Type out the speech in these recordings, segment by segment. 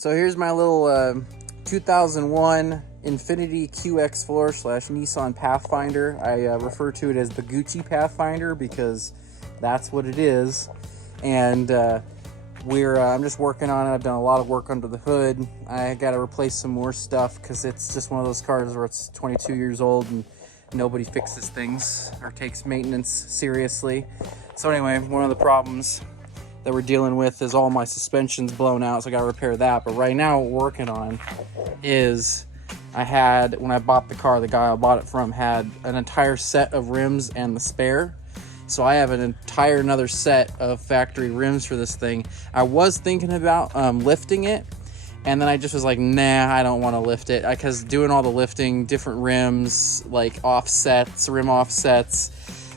So here's my little 2001 Infiniti QX4 / Nissan Pathfinder. I refer to it as the Gucci Pathfinder because that's what it is. And I'm just working on it. I've done a lot of work under the hood. I got to replace some more stuff because it's just one of those cars where it's 22 years old and nobody fixes things or takes maintenance seriously. So anyway, one of the problems that we're dealing with is all my suspension's blown out, so I got to repair that. But right now what we're working on is when I bought the car, the guy I bought it from had an entire set of rims and the spare. So I have an entire another set of factory rims for this thing. I was thinking about lifting it, and then I just was like, nah, I don't want to lift it, because doing all the lifting, different rims, like offsets, rim offsets,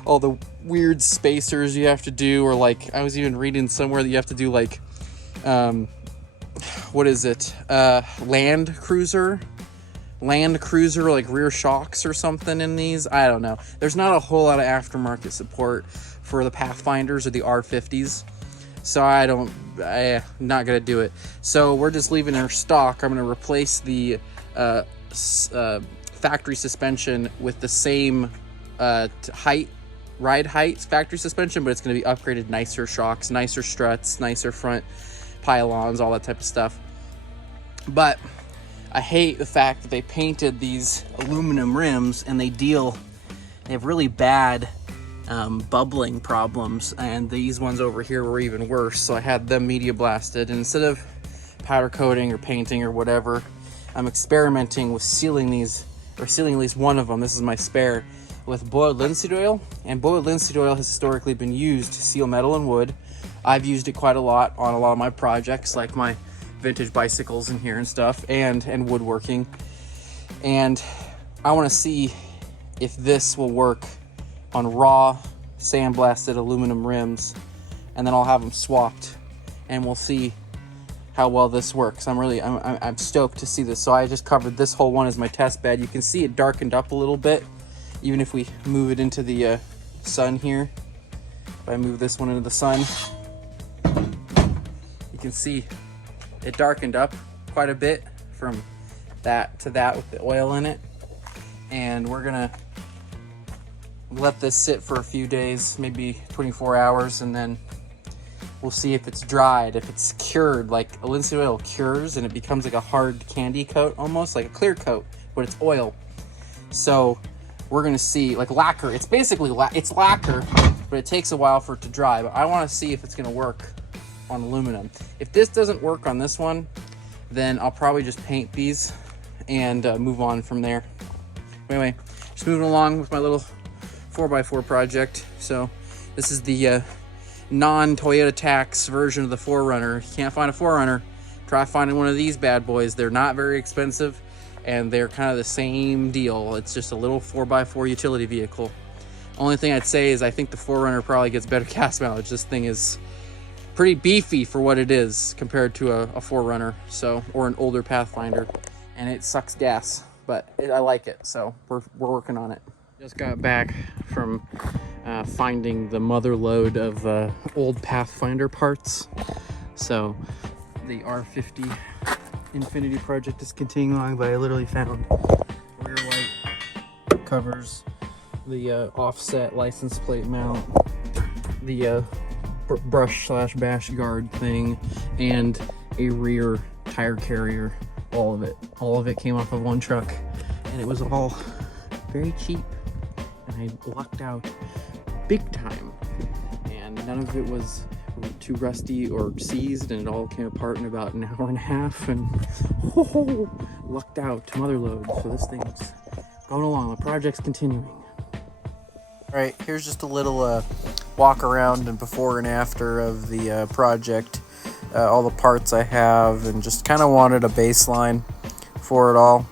all the weird spacers you have to do, or like I was even reading somewhere that you have to do like what is it, Land Cruiser like rear shocks or something in these. I don't know. There's not a whole lot of aftermarket support for the Pathfinders or the R50s, so I'm not gonna do it. So we're just leaving our stock. I'm gonna replace the factory suspension with the same ride height factory suspension, but it's going to be upgraded, nicer shocks, nicer struts, nicer front pylons, all that type of stuff. But I hate the fact that they painted these aluminum rims and they have really bad bubbling problems, and these ones over here were even worse. So I had them media blasted, and instead of powder coating or painting or whatever, I'm experimenting with sealing these, or sealing at least one of them. This is my spare, with boiled linseed oil. And boiled linseed oil has historically been used to seal metal and wood. I've used it quite a lot on a lot of my projects, like my vintage bicycles in here and stuff, and woodworking. And I want to see if this will work on raw sandblasted aluminum rims, and then I'll have them swapped, and we'll see how well this works. I'm stoked to see this. So I just covered this whole one as my test bed. You can see it darkened up a little bit, even if we move it into the sun here. If I move this one into the sun, you can see it darkened up quite a bit from that to that with the oil in it. And we're gonna let this sit for a few days, maybe 24 hours, and then we'll see if it's dried, if it's cured, like a linseed oil cures and it becomes like a hard candy coat, almost like a clear coat, but it's oil. So we're gonna see, like lacquer. It's basically it's lacquer, but it takes a while for it to dry. But I want to see if it's gonna work on aluminum. If this doesn't work on this one, then I'll probably just paint these and move on from there. Anyway, just moving along with my little 4x4 project. So this is the non-Toyota tax version of the 4Runner. If you can't find a 4Runner, try finding one of these bad boys. They're not very expensive, and they're kind of the same deal. It's just a little 4x4 utility vehicle. Only thing I'd say is I think the 4Runner probably gets better gas mileage. This thing is pretty beefy for what it is compared to a 4Runner, or an older Pathfinder, and it sucks gas, but I like it, so we're working on it. Just got back from finding the mother lode of old Pathfinder parts. So the R50 Infiniti project is continuing along, but I literally found rear light covers, the offset license plate mount, the brush / bash guard thing, and a rear tire carrier. All of it came off of one truck, and it was all very cheap, and I lucked out big time, and none of it was too rusty or seized, and it all came apart in about an hour and a half, and lucked out to mother load. So this thing's going along, the project's continuing. All right, here's just a little walk around and before and after of the project, all the parts I have, and just kind of wanted a baseline for it all.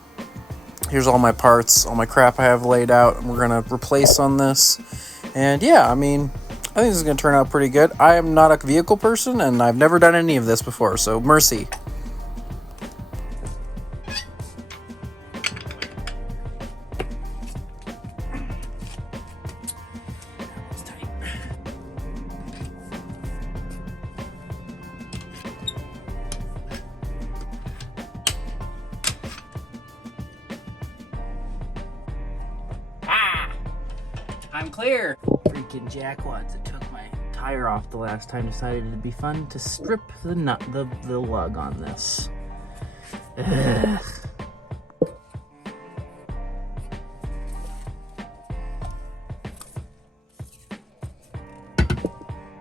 Here's all my parts, all my crap I have laid out, and we're gonna replace on this. And yeah, I mean, I think this is gonna turn out pretty good. I am not a vehicle person, and I've never done any of this before, so mercy. I'm clear. Freaking jackwads that took my tire off the last time decided it'd be fun to strip the lug on this. Ugh.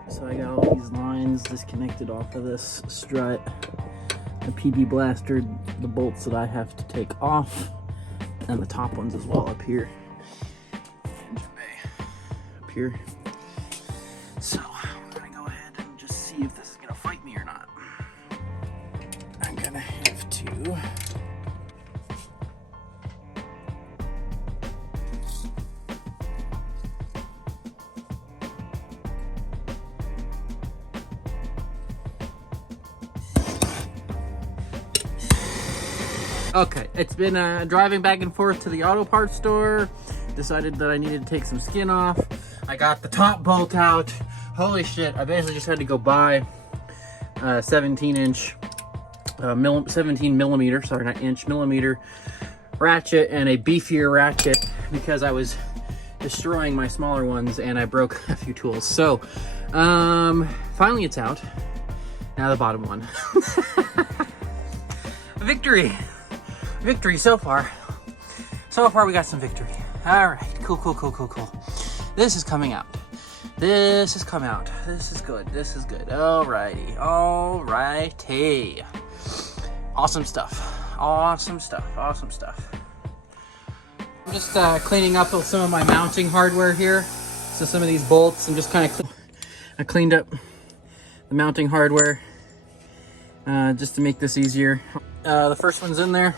So I got all these lines disconnected off of this strut. I PB blastered the bolts that I have to take off, and the top ones as well up here. Engine bay up here. So I'm gonna go ahead and just see if this is gonna fight me or not. I'm gonna have to okay, it's been driving back and forth to the auto parts store. Decided that I needed to take some skin off. I got the top bolt out. Holy shit, I basically just had to go buy a 17 millimeter, sorry, not inch, millimeter ratchet and a beefier ratchet because I was destroying my smaller ones and I broke a few tools. So, finally it's out. Now the bottom one. Victory! Victory so far. So far we got some victory. All right, cool. This is coming out. This has come out. This is good. This is good. Alrighty. Awesome stuff. Awesome stuff. I'm just cleaning up some of my mounting hardware here. So some of these bolts, and just kind of I cleaned up the mounting hardware just to make this easier. The first one's in there.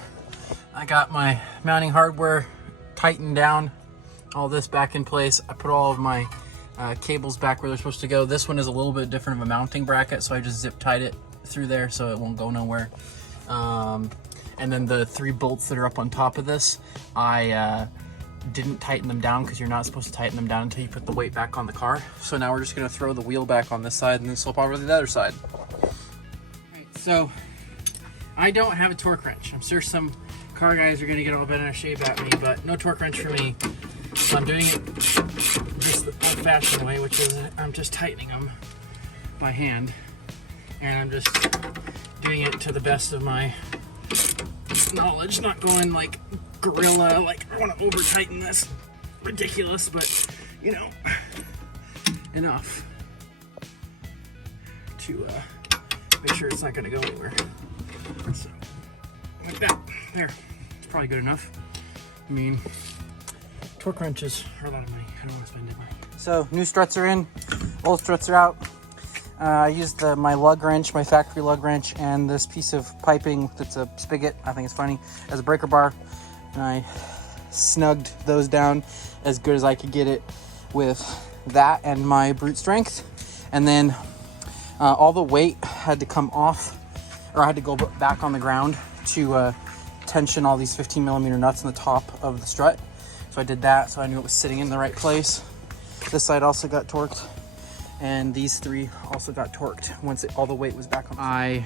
I got my mounting hardware tightened down, all this back in place. I put all of my cables back where they're supposed to go. This one is a little bit different of a mounting bracket, so I just zip tied it through there so it won't go nowhere. And then the 3 bolts that are up on top of this, I didn't tighten them down because you're not supposed to tighten them down until you put the weight back on the car. So now we're just going to throw the wheel back on this side and then swap over to the other side. Right, so I don't have a torque wrench. I'm sure some car guys are going to get all bent out of shape at me, but no torque wrench for me. So I'm doing it just the old-fashioned way, which is I'm just tightening them by hand, and I'm just doing it to the best of my knowledge, not going like gorilla, like I want to over tighten this, ridiculous, but you know, enough to make sure it's not going to go anywhere. So like that, there, it's probably good enough. I mean, torque wrenches are a lot of money. I don't want to spend that money. So new struts are in, old struts are out. I used my lug wrench, my factory lug wrench, and this piece of piping that's a spigot, I think it's funny, as a breaker bar. And I snugged those down as good as I could get it with that and my brute strength. And then all the weight had to come off, or I had to go back on the ground to tension all these 15 millimeter nuts on the top of the strut. So I did that, so I knew it was sitting in the right place. This side also got torqued, and these 3 also got torqued once all the weight was back on. I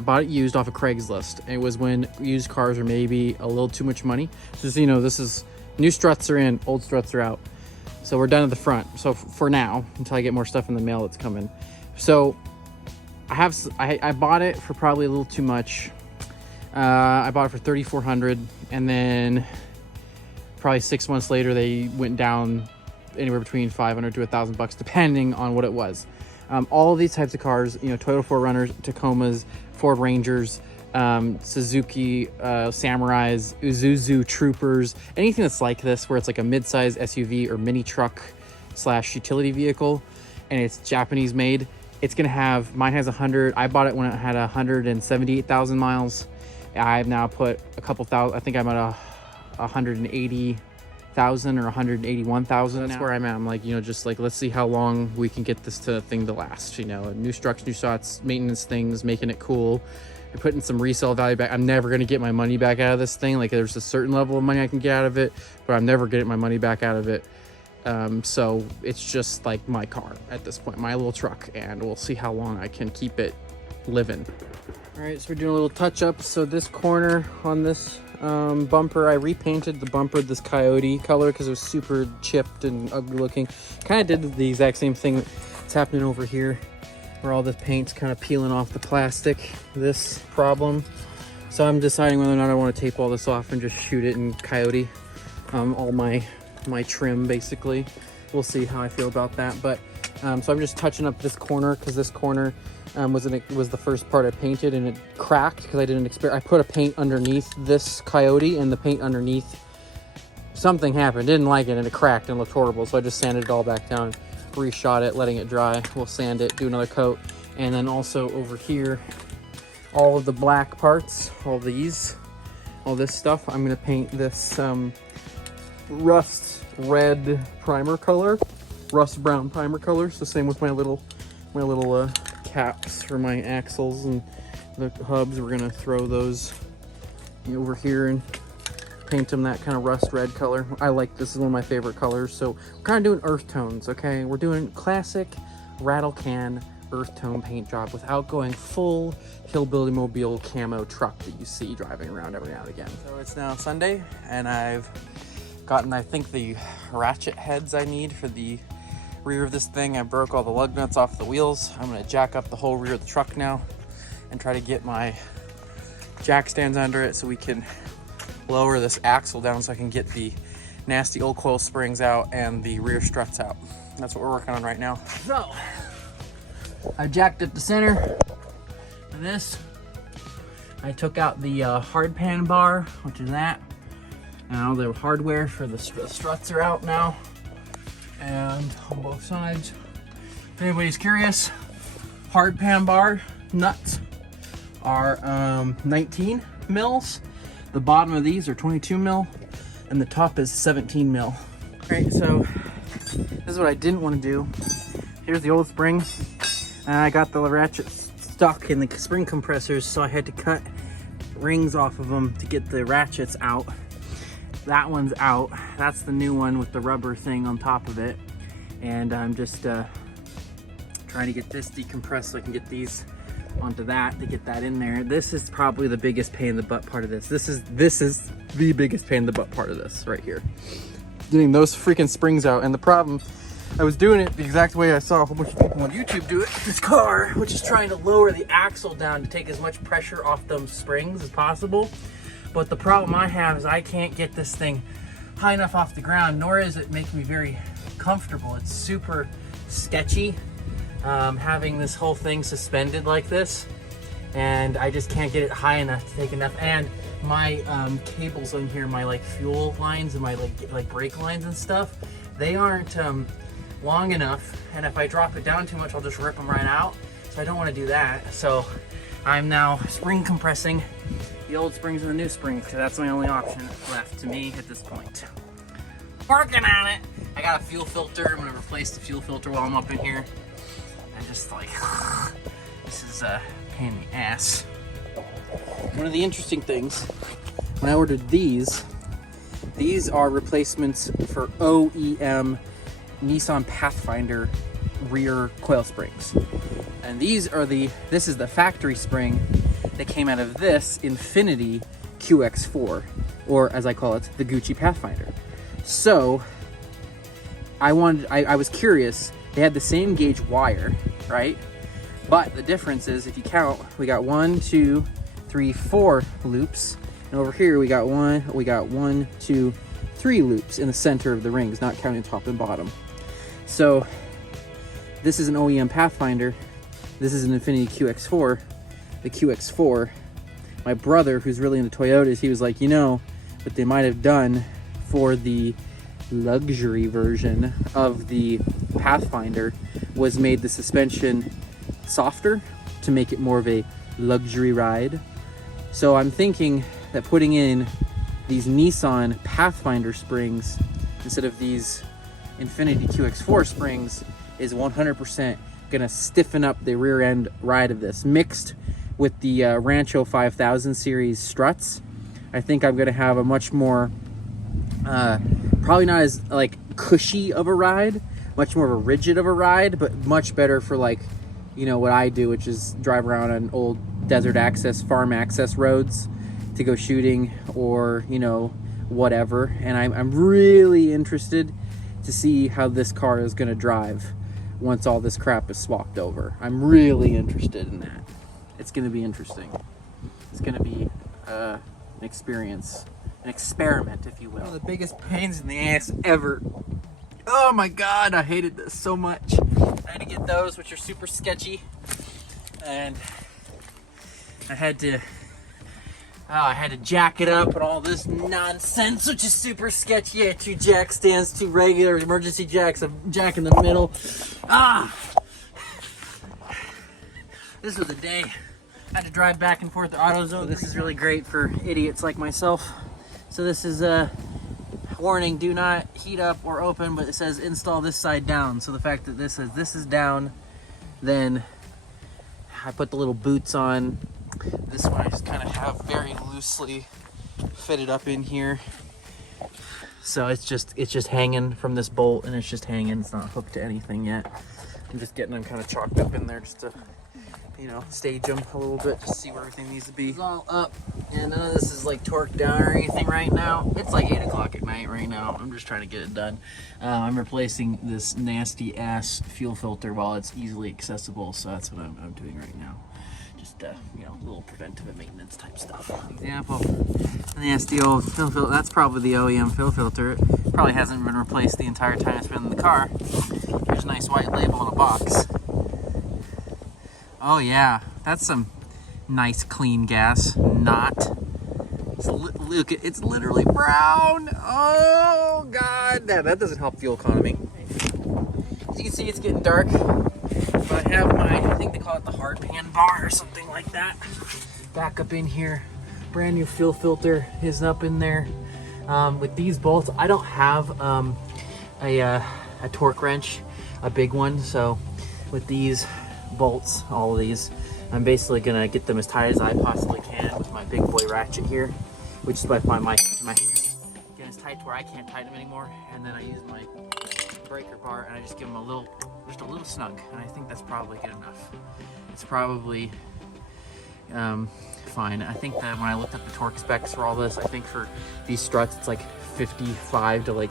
bought it used off of Craigslist. It was when used cars are maybe a little too much money. Just so you know, this is new struts are in, old struts are out. So we're done at the front. So for now, until I get more stuff in the mail that's coming. So I bought it for probably a little too much. I bought it for $3,400, and then probably 6 months later they went down anywhere between $500 to $1,000 depending on what it was. All of these types of cars, you know, Toyota 4Runners, Tacomas, Ford Rangers, Suzuki Samurais, Isuzu Troopers, anything that's like this where it's like a mid-size SUV or mini truck / utility vehicle and it's Japanese made, it's gonna have, mine has 100, I bought it when it had 178,000 miles. I've now put a couple thousand, I think I'm at 180,000 or 181,000. That's where I'm at. I'm like, you know, just like, let's see how long we can get this thing to last. You know, new structs, new shots, maintenance things, making it cool. You're putting some resale value back. I'm never going to get my money back out of this thing. Like, there's a certain level of money I can get out of it, but I'm never getting my money back out of it. So it's just like my car at this point, my little truck, and we'll see how long I can keep it living. All right, so we're doing a little touch up. So this corner on this bumper. I repainted the bumper this coyote color because it was super chipped and ugly looking. Kind of did the exact same thing that's happening over here, where all the paint's kind of peeling off the plastic, this problem. So I'm deciding whether or not I want to tape all this off and just shoot it in coyote, all my trim basically. We'll see how I feel about that. But so I'm just touching up this corner because this corner was the first part I painted, and it cracked because I didn't expect. I put a paint underneath this coyote, and the paint underneath, something happened, didn't like it, and it cracked and looked horrible. So I just sanded it all back down, reshot it, letting it dry. We'll sand it, do another coat, and then also over here, all of the black parts, all this stuff, I'm gonna paint this rust red primer color, rust brown primer color. So same with my little caps for my axles and the hubs. We're gonna throw those over here and paint them that kind of rust red color. I like this, is one of my favorite colors. So we're kind of doing earth tones, okay? We're doing classic rattle can earth tone paint job without going full hillbilly mobile camo truck that you see driving around every now and again. So it's now Sunday, and I've gotten, I think, the ratchet heads I need for the rear of this thing. I broke all the lug nuts off the wheels. I'm gonna jack up the whole rear of the truck now and try to get my jack stands under it so we can lower this axle down so I can get the nasty old coil springs out and the rear struts out. That's what we're working on right now. So I jacked up the center of this. I took out the hard pan bar, which is that. Now the hardware for the struts are out now, and on both sides. If anybody's curious, hard pan bar nuts are 19 mils. The bottom of these are 22 mil, and the top is 17 mil. Great, so this is what I didn't want to do. Here's the old spring, and I got the ratchet stuck in the spring compressors, so I had to cut rings off of them to get the ratchets out. That one's out. That's the new one with the rubber thing on top of it. And I'm just trying to get this decompressed so I can get these onto that to get that in there. This is probably the biggest pain in the butt part of this. This is the biggest pain in the butt part of this right here. Getting those freaking springs out. And the problem, I was doing it the exact way I saw a whole bunch of people on YouTube do it with this car, which is trying to lower the axle down to take as much pressure off those springs as possible. But the problem I have is I can't get this thing high enough off the ground, nor is it making me very comfortable. It's super sketchy having this whole thing suspended like this, and I just can't get it high enough to take enough. And my cables on here, my like fuel lines and my like brake lines and stuff, they aren't long enough, and if I drop it down too much, I'll just rip them right out. So I don't want to do that. So I'm now spring compressing the old springs and the new springs, because that's my only option left to me at this point. Working on it. I got a fuel filter. I'm gonna replace the fuel filter while I'm up in here. I just like, this is a pain in the ass. One of the interesting things, when I ordered these are replacements for OEM Nissan Pathfinder rear coil springs. And this is the factory spring that came out of this Infiniti QX4, or as I call it, the Gucci Pathfinder. So I was curious. They had the same gauge wire, right? But the difference is, if you count, we got 1, 2, 3, 4 loops, and over here we got 1, 2, 3 loops in the center of the rings, not counting top and bottom. So this is an OEM Pathfinder. This is an Infiniti QX4. The QX4, my brother, who's really into Toyotas, he was like, you know, what they might have done for the luxury version of the Pathfinder was made the suspension softer to make it more of a luxury ride. So I'm thinking that putting in these Nissan Pathfinder springs instead of these Infiniti QX4 springs is 100% gonna stiffen up the rear end ride of this, mixed with the Rancho 5000 series struts. I think I'm gonna have a much more probably not as like cushy of a ride, much more of a rigid of a ride, but much better for, like, you know, what I do, which is drive around on old desert access, farm access roads to go shooting or, you know, whatever. And I'm really interested to see how this car is going to drive once all this crap is swapped over. I'm really interested in that. It's going to be interesting. It's going to be an experience, an experiment, if you will. One of the biggest pains in the ass ever. Oh my God, I hated this so much. I had to get those, which are super sketchy, and I had to jack it up and all this nonsense, which is super sketchy. I had 2 jack stands, 2 regular emergency jacks, a jack in the middle. This was a day. I had to drive back and forth to AutoZone. This is really great for idiots like myself. So this is a warning, do not heat up or open, but it says install this side down. So the fact that this says this is down, then I put the little boots on. This one I just kind of have very loosely fitted up in here. So it's just hanging from this bolt, and it's just hanging. It's not hooked to anything yet. I'm just getting them kind of chalked up in there just to, you know, stage them a little bit, just see where everything needs to be. It's all up, and none of this is like torqued down or anything right now. It's like 8 o'clock at night right now. I'm just trying to get it done. I'm replacing this nasty ass fuel filter while it's easily accessible, so that's what I'm doing right now. Just you know, little preventive maintenance type stuff. Example, nasty old fuel filter. That's probably the OEM fuel filter. It probably hasn't been replaced the entire time it's been in the car. Here's a nice white label in a box. Oh yeah, that's some nice clean gas. Not. Look, it's literally brown. Oh God, that doesn't help fuel economy. As you can see, it's getting dark. But I have my, I think they call it the hard pan bar or something like that, back up in here. Brand new fuel filter is up in there. With these bolts, I don't have a torque wrench, a big one. So with these bolts, all of these, I'm basically gonna get them as tight as I possibly can with my big boy ratchet here, which is by my get as tight to where I can't tighten them anymore. And then I use my breaker bar and I just give them just a little snug, and I think that's probably good enough. It's probably fine. I think that when I looked up the torque specs for all this, I think for these struts it's like 55 to like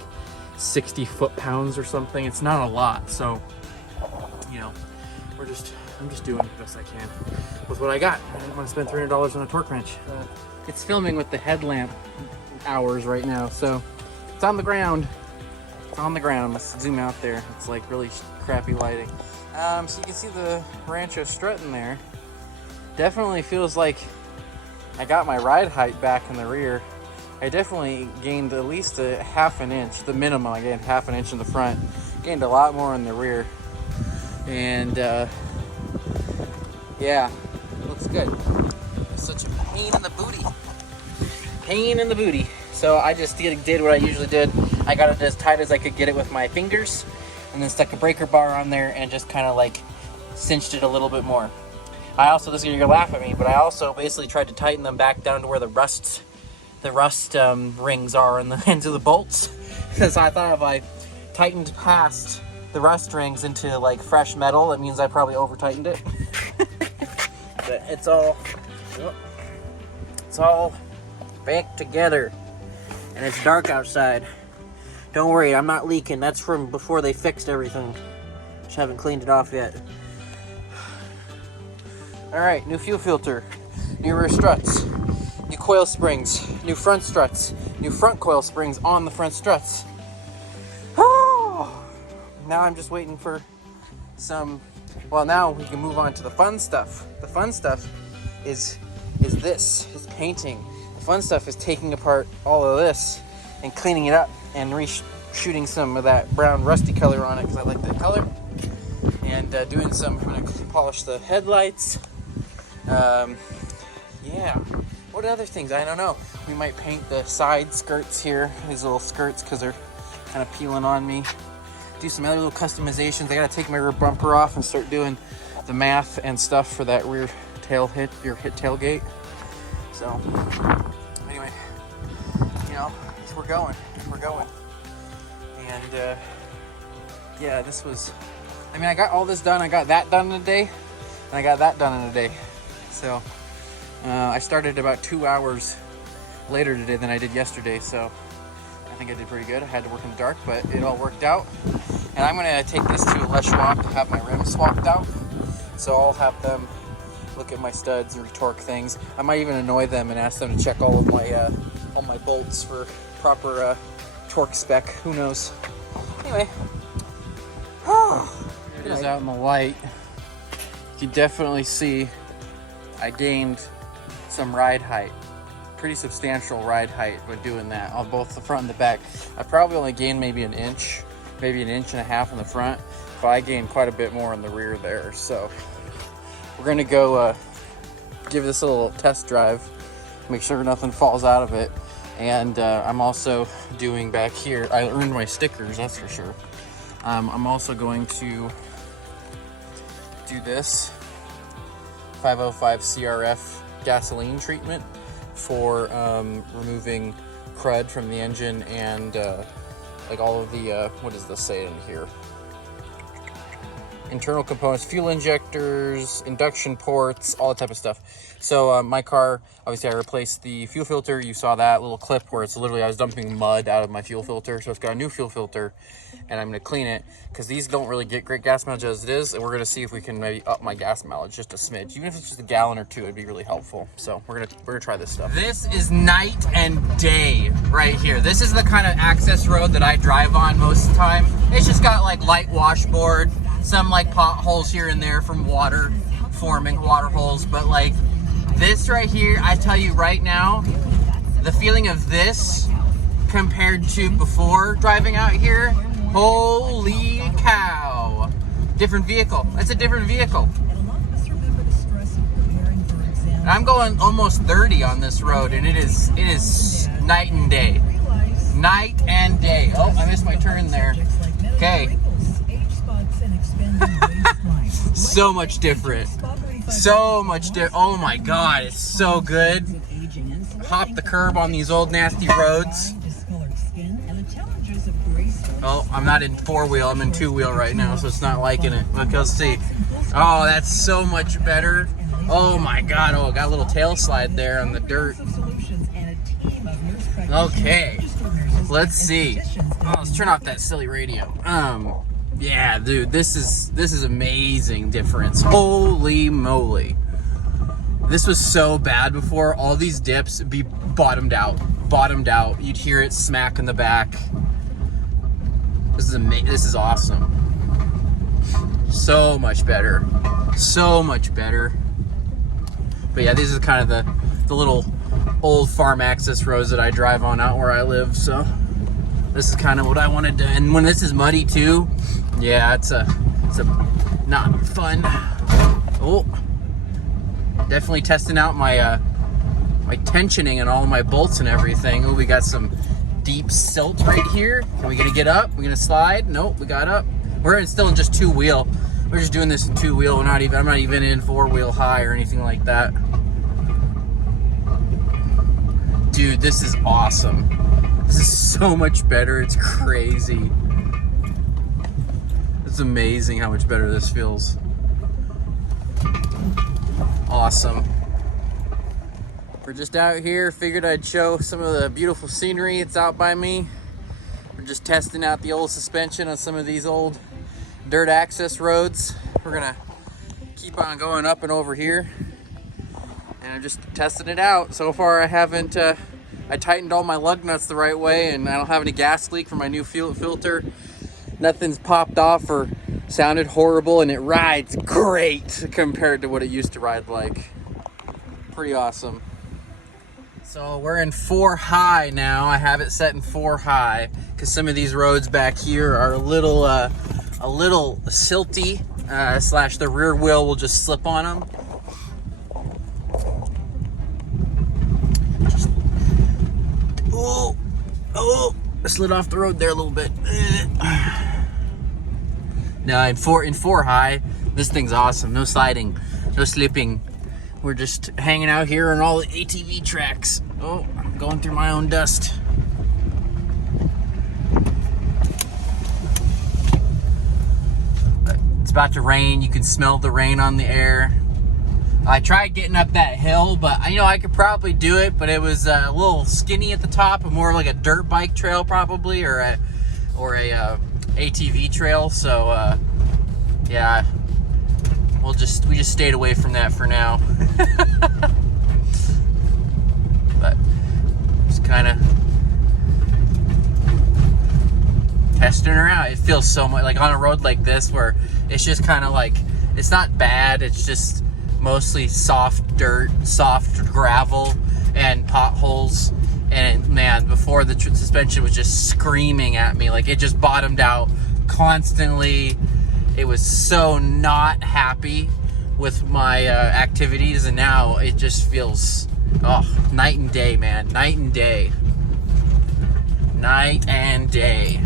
60 foot-pounds or something. It's not a lot, so you know, I'm just doing the best I can with what I got. I didn't want to spend $300 on a torque wrench. It's filming with the headlamp hours right now, so it's on the ground. It's on the ground. Let's zoom out there. It's like really crappy lighting. So you can see the Rancho strut in there. Definitely feels like I got my ride height back in the rear. I definitely gained at least a ½ an inch, the minimum. I gained ½ an inch in the front. Gained a lot more in the rear. And yeah, looks good. It's such a pain in the booty. Pain in the booty. So I just did what I usually did. I got it as tight as I could get it with my fingers, and then stuck a breaker bar on there and just kind of like cinched it a little bit more. I also, you're gonna laugh at me, but I also basically tried to tighten them back down to where the rust rings are in the ends of the bolts. Because I thought if I tightened past the rust rings into like fresh metal, that means I probably over tightened it. But it's all back together, and it's dark outside. Don't worry, I'm not leaking. That's from before they fixed everything. Just haven't cleaned it off yet. All right, new fuel filter, new rear struts, new coil springs, new front struts, new front coil springs on the front struts. Oh, now I'm just waiting for some, well, now we can move on to the fun stuff. The fun stuff is painting. The fun stuff is taking apart all of this and cleaning it up and shooting some of that brown rusty color on it because I like that color. And doing some, I'm gonna polish the headlights. Yeah, what other things? I don't know. We might paint the side skirts here, these little skirts, because they're kind of peeling on me. Do some other little customizations. I gotta take my rear bumper off and start doing the math and stuff for that rear tailgate. So anyway, you know, we're going. And yeah, this was, I mean, I got all this done. I got that done in a day, and I got that done in a day. So I started about 2 hours later today than I did yesterday, so I think I did pretty good. I had to work in the dark, but it all worked out. And I'm gonna take this to a Leschwalk to have my rims swapped out. So I'll have them look at my studs and retorque things. I might even annoy them and ask them to check all my bolts for proper torque spec. Who knows? Anyway, it is out in the light. You can definitely see I gained some ride height. Pretty substantial ride height when doing that on both the front and the back. I probably only gained maybe an inch, maybe an inch and a half in the front, but I gained quite a bit more in the rear there. So we're gonna go give this a little test drive, make sure nothing falls out of it. And I'm also doing back here, I earned my stickers, that's for sure. I'm also going to do this 505 CRF gasoline treatment for removing crud from the engine and like all of the, what does this say in here? Internal components, fuel injectors, induction ports, all that type of stuff. So my car, obviously I replaced the fuel filter. You saw that little clip where it's literally, I was dumping mud out of my fuel filter. So it's got a new fuel filter and I'm gonna clean it because these don't really get great gas mileage as it is. And we're gonna see if we can maybe up my gas mileage just a smidge. Even if it's just a gallon or two, it'd be really helpful. So we're gonna try this stuff. This is night and day right here. This is the kind of access road that I drive on most of the time. It's just got like light washboard, some like potholes here and there from water forming, water holes, but like this right here, I tell you right now, the feeling of this compared to before driving out here, holy cow. Different vehicle. It's a different vehicle. And I'm going almost 30 on this road and it is night and day. Night and day. Oh, I missed my turn there. Okay. So much different. So much different. Oh my God, it's so good. Hop the curb on these old nasty roads. Oh, I'm not in four-wheel, I'm in two-wheel right now, so it's not liking it. Look, let's see. Oh, that's so much better. Oh my God, oh, got a little tail slide there on the dirt. Okay, let's see. Oh, let's turn off that silly radio. Yeah, dude, this is amazing difference. Holy moly. This was so bad before. All these dips be bottomed out. You'd hear it smack in the back. This is amazing. This is awesome. So much better. So much better. But yeah, these are kind of the little old farm access roads that I drive on out where I live, so this is kind of what I wanted to. And when this is muddy too, yeah, it's a not fun. Oh, definitely testing out my my tensioning and all of my bolts and everything. Oh, we got some deep silt right here. Are we gonna get up? We gonna slide? Nope, we got up. We're still in just two-wheel. We're just doing this in two-wheel. I'm not even in four-wheel high or anything like that. Dude, this is awesome. This is so much better. It's crazy. It's amazing how much better this feels. Awesome. We're just out here. Figured I'd show some of the beautiful scenery that's out by me. We're just testing out the old suspension on some of these old dirt access roads. We're gonna keep on going up and over here. And I'm just testing it out. So far I haven't, I tightened all my lug nuts the right way and I don't have any gas leak from my new fuel filter. Nothing's popped off or sounded horrible, and it rides great compared to what it used to ride like. Pretty awesome. So we're in 4 high now. I have it set in 4 high because some of these roads back here are a little silty, slash the rear wheel will just slip on them. Oh, I slid off the road there a little bit. Now in 4 high, this thing's awesome. No sliding, no slipping. We're just hanging out here on all the ATV tracks. Oh, I'm going through my own dust. It's about to rain. You can smell the rain on the air. I tried getting up that hill, but you know, I could probably do it, but it was a little skinny at the top, and more like a dirt bike trail probably, or a ATV trail. So yeah, we just stayed away from that for now. But just kind of testing her out. It feels so much like on a road like this where it's just kind of like, it's not bad, it's just mostly soft dirt, soft gravel, and potholes. And man, before the suspension was just screaming at me, like it just bottomed out constantly. It was so not happy with my activities, and now it just feels, oh, night and day, man. Night and day. Night and day.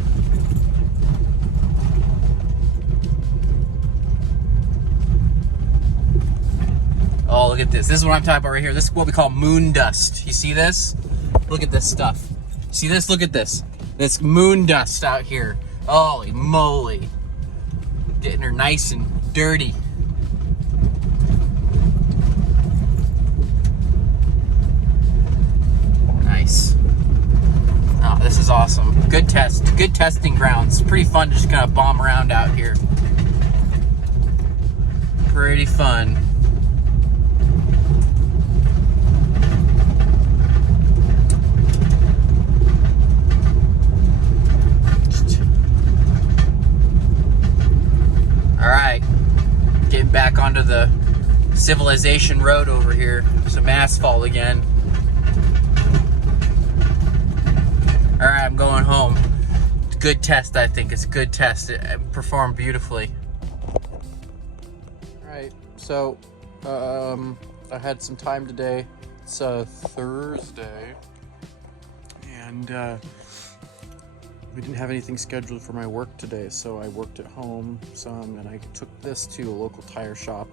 Oh, look at this. This is what I'm talking about right here. This is what we call moon dust. You see this? Look at this stuff. See this? Look at this. This moon dust out here. Holy moly. Getting her nice and dirty. Nice. Oh, this is awesome. Good test. Good testing grounds. Pretty fun to just kind of bomb around out here. Pretty fun. All right, getting back onto the civilization road over here. Some asphalt again. All right, I'm going home. Good test, I think. It's a good test. It performed beautifully. All right, so I had some time today. It's Thursday, and we didn't have anything scheduled for my work today, so I worked at home some, and I took this to a local tire shop,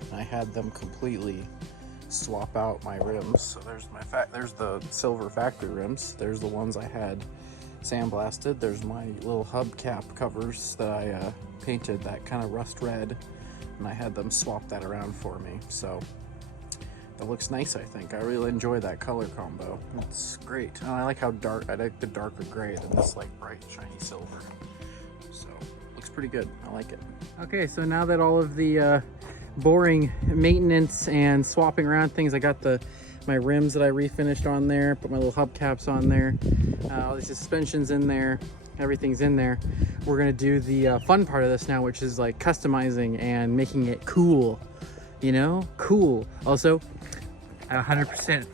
and I had them completely swap out my rims. So there's the silver factory rims. There's the ones I had sandblasted. There's my little hubcap covers that I painted that kind of rust red, and I had them swap that around for me. So that looks nice, I think. I really enjoy that color combo. It's great. And I like how dark, I like the darker gray than this like bright shiny silver. So looks pretty good. I like it. Okay, so now that all of the boring maintenance and swapping around things, I got my rims that I refinished on there, put my little hubcaps on there, all the suspensions in there, everything's in there. We're gonna do the fun part of this now, which is like customizing and making it cool. You know, cool. Also, I 100%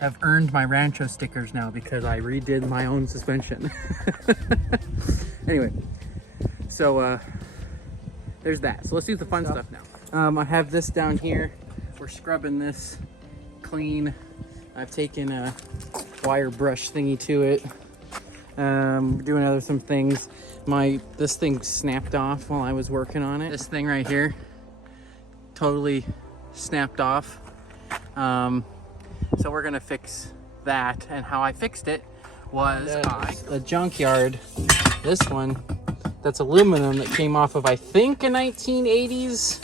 have earned my Rancho stickers now because I redid my own suspension. Anyway, so there's that. So let's do the fun stuff now. I have this down here. We're scrubbing this clean. I've taken a wire brush thingy to it. Doing some things. This thing snapped off while I was working on it. This thing right here totally snapped off. So we're gonna fix that, and how I fixed it was the junkyard. This one, that's aluminum that came off of, I think, a 1980s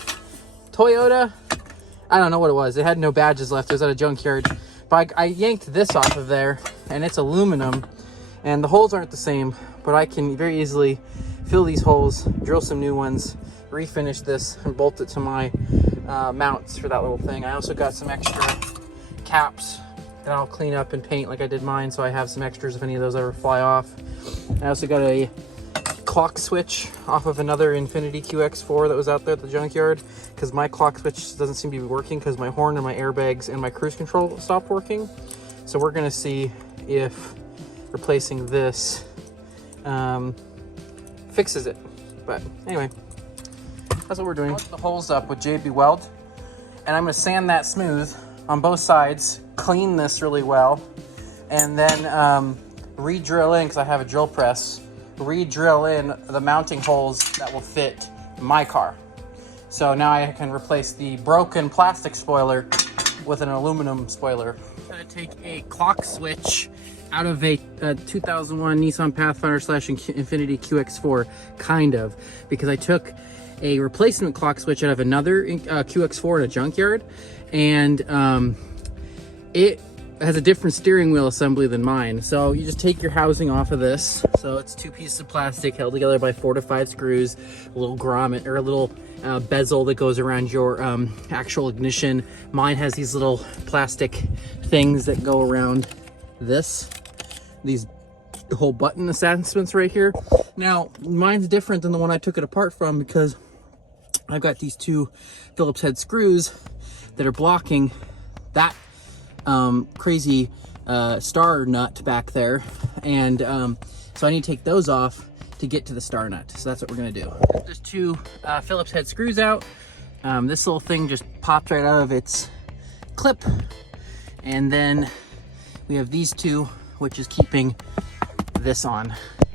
Toyota. I don't know what it was. It had no badges left. It was at a junkyard. But I yanked this off of there, and it's aluminum, and the holes aren't the same, but I can very easily fill these holes, drill some new ones, refinish this, and bolt it to my mounts for that little thing. I also got some extra caps that I'll clean up and paint like I did mine, so I have some extras if any of those ever fly off. I also got a clock switch off of another Infiniti QX4 that was out there at the junkyard, because my clock switch doesn't seem to be working because my horn and my airbags and my cruise control stopped working. So we're gonna see if replacing this fixes it. But anyway, that's what we're doing. The holes up with JB Weld, and I'm gonna sand that smooth on both sides, clean this really well, and then re-drill in, because I have a drill press, re-drill in the mounting holes that will fit my car. So now I can replace the broken plastic spoiler with an aluminum spoiler. I'm gonna take a clock switch out of a 2001 Nissan Pathfinder / Infiniti QX4, kind of, because I took a replacement clock switch out of another QX4 in a junkyard, and it has a different steering wheel assembly than mine. So you just take your housing off of this. So it's 2 pieces of plastic held together by 4 to 5 screws, a little grommet or a little bezel that goes around your actual ignition. Mine has these little plastic things that go around these whole button attachments right here. Now mine's different than the one I took it apart from, because I've got these 2 Phillips head screws that are blocking that crazy star nut back there, and so I need to take those off to get to the star nut. So that's what we're gonna do. There's 2 Phillips head screws out. This little thing just popped right out of its clip, and then we have these 2, which is keeping this on.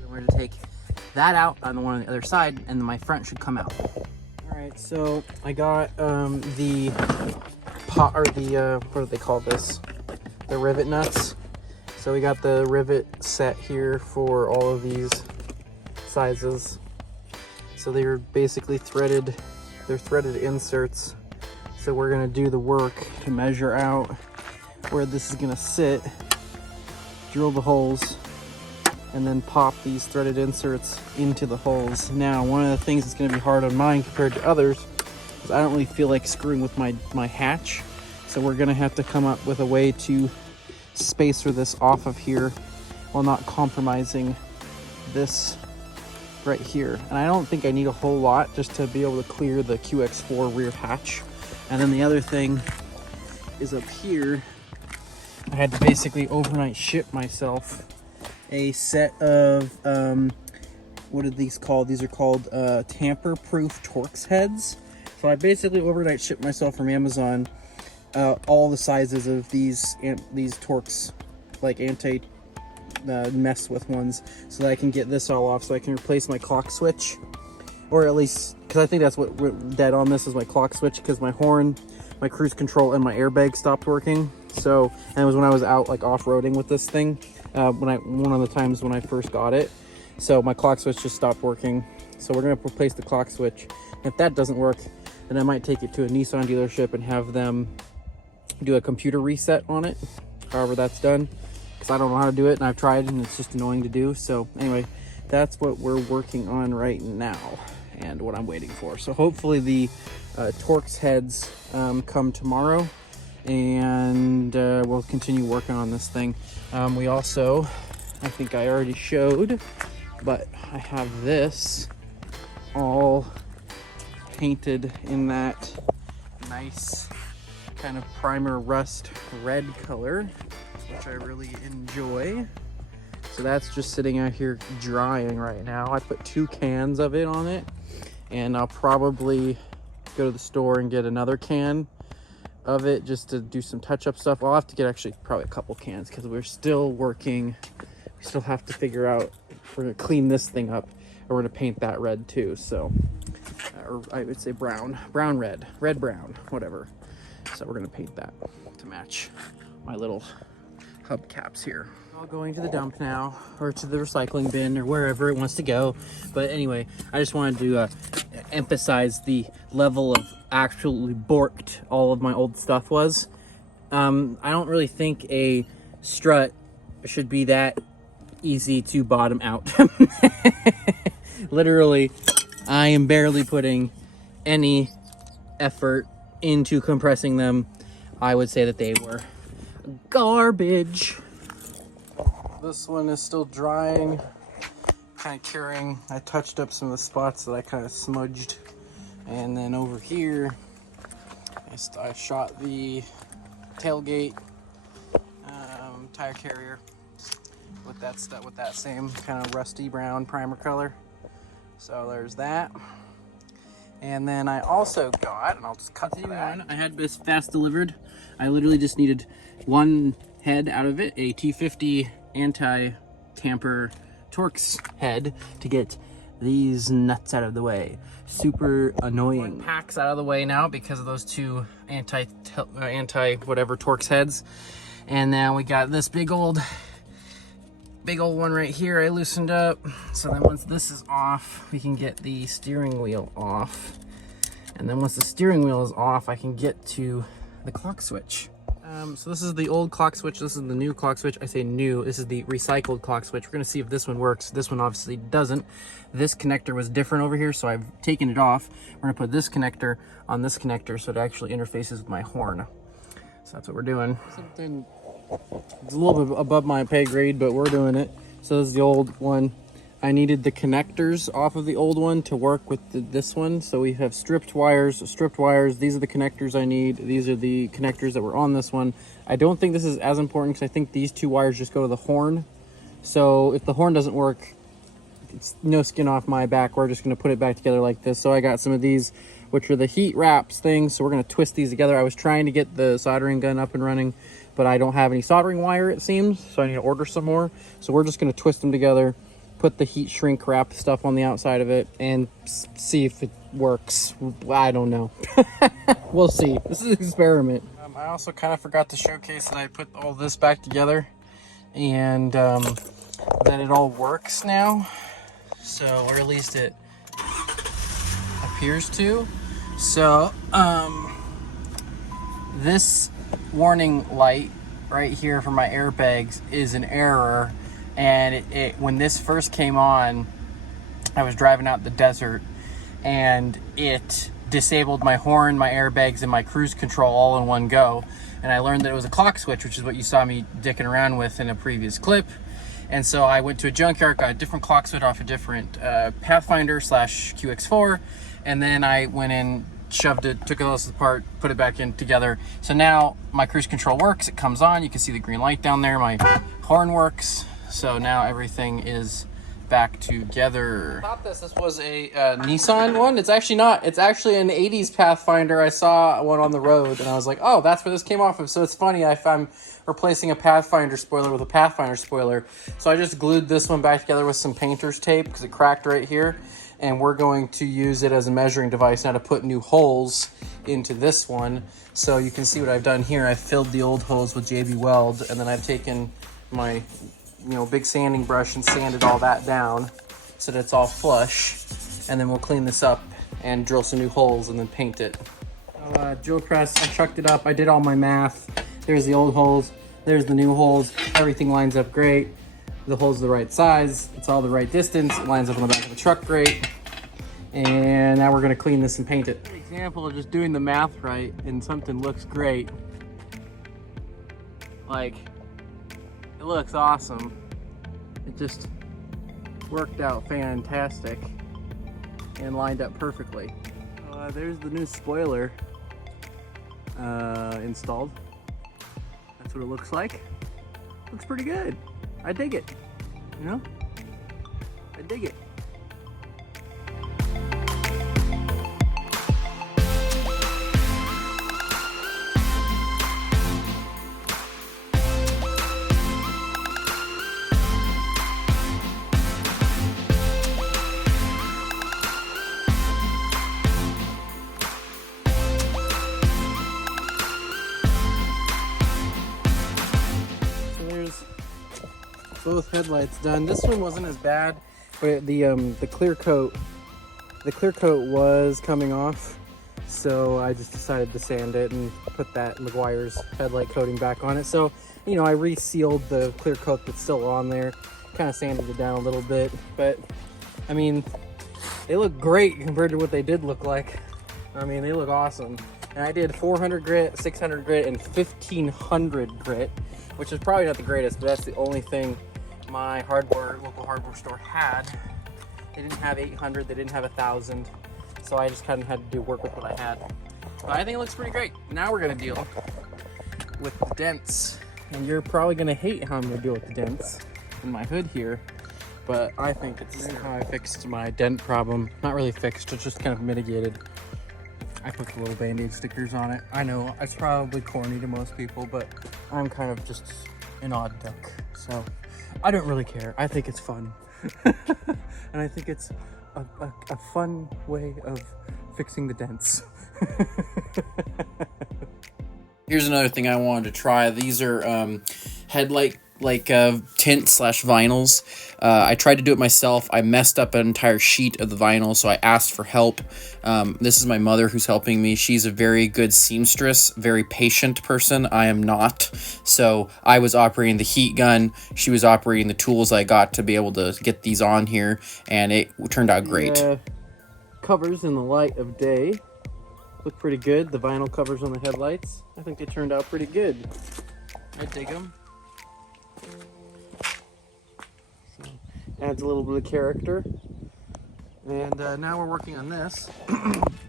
We're gonna take that out on the one on the other side, and then my front should come out. All right, so I got the pot, or the what do they call this? The rivet nuts. So we got the rivet set here for all of these sizes. So they're basically threaded. They're threaded inserts. So we're gonna do the work to measure out where this is gonna sit, drill the holes, and then pop these threaded inserts into the holes. Now, one of the things that's gonna be hard on mine compared to others is I don't really feel like screwing with my hatch. So we're gonna have to come up with a way to spacer this off of here while not compromising this right here. And I don't think I need a whole lot just to be able to clear the QX4 rear hatch. And then the other thing is up here, I had to basically overnight ship myself a set of, what are these called? These are called tamper-proof Torx heads. So I basically overnight shipped myself from Amazon all the sizes of these Torx, like anti mess with ones, so that I can get this all off, so I can replace my clock switch, or at least, because I think that's what dead on this is my clock switch, because my horn, my cruise control, and my airbag stopped working. So, and it was when I was out like off-roading with this thing, one of the times when I first got it. So my clock switch just stopped working. So we're gonna replace the clock switch. If that doesn't work, then I might take it to a Nissan dealership and have them do a computer reset on it, however that's done, because I don't know how to do it, and I've tried and it's just annoying to do. So anyway, that's what we're working on right now and what I'm waiting for. So hopefully the Torx heads come tomorrow, and we'll continue working on this thing. We also, I think I already showed, but I have this all painted in that nice kind of primer rust red color, which I really enjoy. So that's just sitting out here drying right now. I put 2 cans of it on it, and I'll probably go to the store and get another can of it just to do some touch-up stuff. I'll have to get actually probably a couple cans, because we're still working. We still have to figure out if we're gonna clean this thing up, or we're gonna paint that red too. So, or I would say brown, red, brown, whatever. So we're gonna paint that to match my little hubcaps here. All going to the dump now, or to the recycling bin, or wherever it wants to go. But anyway, I just wanted to emphasize the level of absolutely borked all of my old stuff was. I don't really think a strut should be that easy to bottom out. Literally, I am barely putting any effort into compressing them. I would say that they were garbage. This one is still drying, kind of curing. I touched up some of the spots that I kind of smudged. And then over here, I shot the tailgate tire carrier with that stuff, with that same kind of rusty brown primer color. So there's that. And then I also got, and I'll just cut to that. I had this fast delivered. I literally just needed one head out of it, a T50 anti-tamper Torx head, to get these nuts out of the way. Super annoying. One pack's out of the way now because of those 2 anti whatever Torx heads. And now we got this big old big old one right here I loosened up. So then once this is off, we can get the steering wheel off. And then once the steering wheel is off, I can get to the clock switch. So this is the old clock switch. This is the new clock switch. I say new, this is the recycled clock switch. We're gonna see if this one works. This one obviously doesn't. This connector was different over here, so I've taken it off. We're gonna put this connector on this connector so it actually interfaces with my horn. So that's what we're doing. Something, it's a little bit above my pay grade, but we're doing it. So this is the old one. I needed the connectors off of the old one to work with this one. So we have stripped wires. These are the connectors I need. These are the connectors that were on this one. I don't think this is as important because I think these two wires just go to the horn. So if the horn doesn't work, it's no skin off my back. We're just gonna put it back together like this. So I got some of these, which are the heat wraps things. So we're gonna twist these together. I was trying to get the soldering gun up and running, but I don't have any soldering wire, it seems. So I need to order some more. So we're just gonna twist them together, put the heat shrink wrap stuff on the outside of it, and see if it works. I don't know. We'll see. This is an experiment. I also kind of forgot to showcase that I put all this back together and that it all works now. So, or at least it appears to. So, this warning light right here for my airbags is an error. And when this first came on, I was driving out in the desert and it disabled my horn, my airbags, and my cruise control all in one go. And I learned that it was a clock switch, which is what you saw me dicking around with in a previous clip. And so I went to a junkyard, got a different clock switch off a different Pathfinder / QX4. And then I went in, shoved it, took it all apart, put it back in together. So now my cruise control works, it comes on, you can see the green light down there, my horn works. So now everything is back together. I thought this was a Nissan one. It's actually not. It's actually an 80s Pathfinder. I saw one on the road and I was like, oh, that's where this came off of. So it's funny if I'm replacing a Pathfinder spoiler with a Pathfinder spoiler. So I just glued this one back together with some painter's tape because it cracked right here. And we're going to use it as a measuring device now to put new holes into this one. So you can see what I've done here. I've filled the old holes with JB Weld, and then I've taken my big sanding brush and sanded all that down so that it's all flush. And then we'll clean this up and drill some new holes and then paint it. Drill press, I chucked it up. I did all my math. There's the old holes. There's the new holes. Everything lines up great. The hole's the right size. It's all the right distance. It lines up on the back of the truck great. And now we're gonna clean this and paint it. An example of just doing the math right and something looks great. Like, it looks awesome. It just worked out fantastic and lined up perfectly. There's the new spoiler installed. That's what it looks like. Looks pretty good. I dig it, I dig it. Both headlights done. This one wasn't as bad, but the clear coat was coming off, so I just decided to sand it and put that Meguiar's headlight coating back on it. So I resealed the clear coat that's still on there, kind of sanded it down a little bit, but I mean, they look great compared to what they did look like. I mean, they look awesome. And I did 400 grit, 600 grit, and 1500 grit, which is probably not the greatest, but that's the only thing my local hardware store had. They didn't have 800, they didn't have 1000, so I just kind of had to work with what I had. But I think it looks pretty great. Now we're gonna deal with the dents, and you're probably gonna hate how I'm gonna deal with the dents in my hood here, but I think it's how I fixed my dent problem. Not really fixed, it's just kind of mitigated. I put the little Band-Aid stickers on it. I know it's probably corny to most people, but I'm kind of just an odd duck, so I don't really care. I think it's fun. And I think it's a fun way of fixing the dents. Here's another thing I wanted to try. These are headlight like tint slash vinyls. I tried to do it myself. I messed up an entire sheet of the vinyl, so I asked for help. This is my mother who's helping me. She's a very good seamstress, very patient person. I am not. So I was operating the heat gun. She was operating the tools I got to be able to get these on here, and it turned out great. Covers in the light of day look pretty good. The vinyl covers on the headlights, I think they turned out pretty good. I dig them. So, adds a little bit of character. And now we're working on this.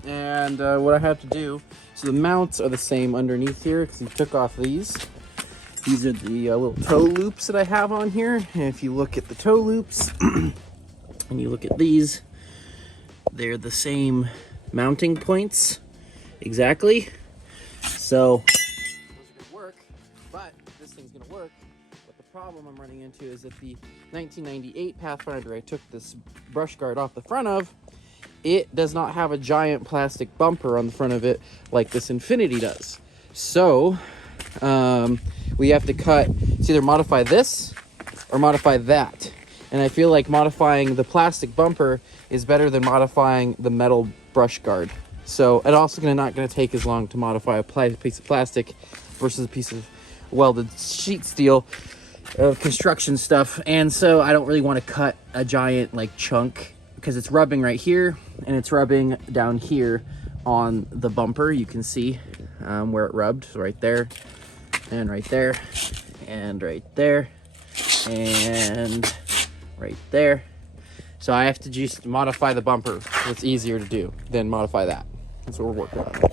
And what I have to do, so the mounts are the same underneath here because he took off these. These are the little toe loops that I have on here. And if you look at the toe loops and you look at these, they're the same mounting points exactly. So those are gonna work, but this thing's gonna work. But the problem I'm running into is that the 1998 Pathfinder I took this brush guard off the front of, it does not have a giant plastic bumper on the front of it like this Infiniti does. So we have to cut, it's either modify this or modify that. And I feel like modifying the plastic bumper is better than modifying the metal brush guard. So it's also not going to take as long to modify a piece of plastic versus a piece of welded sheet steel of construction stuff. And so I don't really want to cut a giant like chunk because it's rubbing right here and it's rubbing down here on the bumper. You can see where it rubbed, so right there and right there and right there and right there. So I have to just modify the bumper. It's easier to do than modify that. That's what we're working on.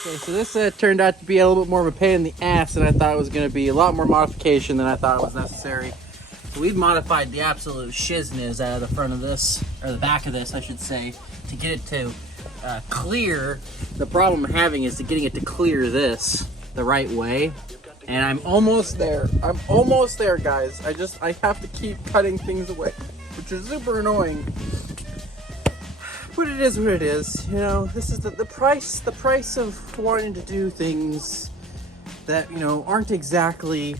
Okay, so this turned out to be a little bit more of a pain in the ass than I thought it was going to be. A lot more modification than I thought was necessary. So we've modified the absolute shizniz out of the front of this, or the back of this, I should say, to get it to clear. The problem I'm having is getting it to clear this the right way. And I'm almost there. I'm almost there, guys. I have to keep cutting things away, which is super annoying. But it is what it is, you know. This is the price of wanting to do things that, you know, aren't exactly,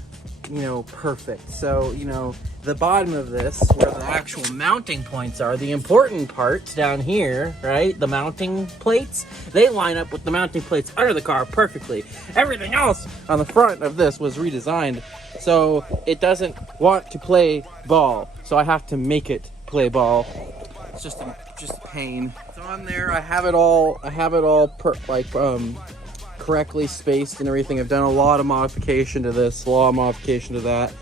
you know, perfect. So, you know, the bottom of this, where the actual mounting points are, the important parts down here, right? The mounting plates, they line up with the mounting plates under the car perfectly. Everything else on the front of this was redesigned, so it doesn't want to play ball. So I have to make it play ball. It's just a pain. It's on there. I have it all correctly spaced and everything. I've done a lot of modification to this, a lot of modification to that.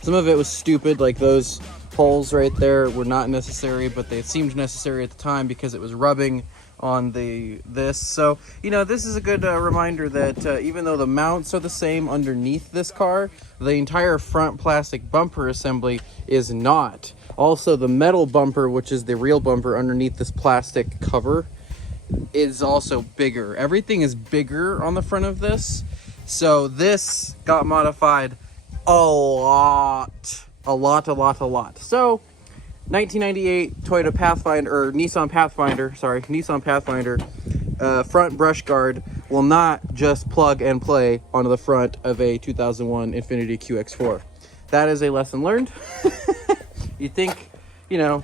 Some of it was stupid, like those holes right there were not necessary, but they seemed necessary at the time because it was rubbing on this. So, you know, this is a good reminder that even though the mounts are the same underneath this car, the entire front plastic bumper assembly is not. Also, the metal bumper, which is the real bumper underneath this plastic cover, is also bigger. Everything is bigger on the front of this. So this got modified a lot. So 1998 Toyota Pathfinder, or Nissan Pathfinder front brush guard will not just plug and play onto the front of a 2001 Infiniti QX4. That is a lesson learned. You think, you know,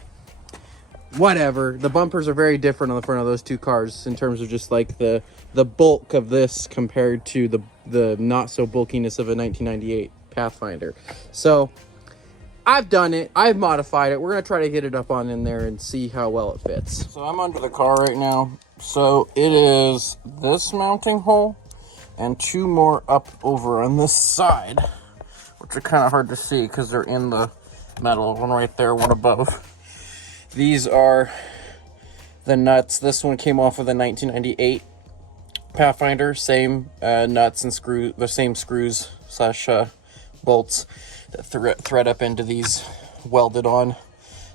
whatever. The bumpers are very different on the front of those two cars in terms of just like the bulk of this compared to the not so bulkiness of a 1998 Pathfinder. So I've done it. I've modified it. We're going to try to get it up on in there and see how well it fits. So I'm under the car right now. So it is this mounting hole and two more up over on this side, which are kind of hard to see because they're in the metal. One right there, one above. These are the nuts. This one came off of the 1998 Pathfinder, same nuts and screw, the same screws slash bolts that thread up into these welded on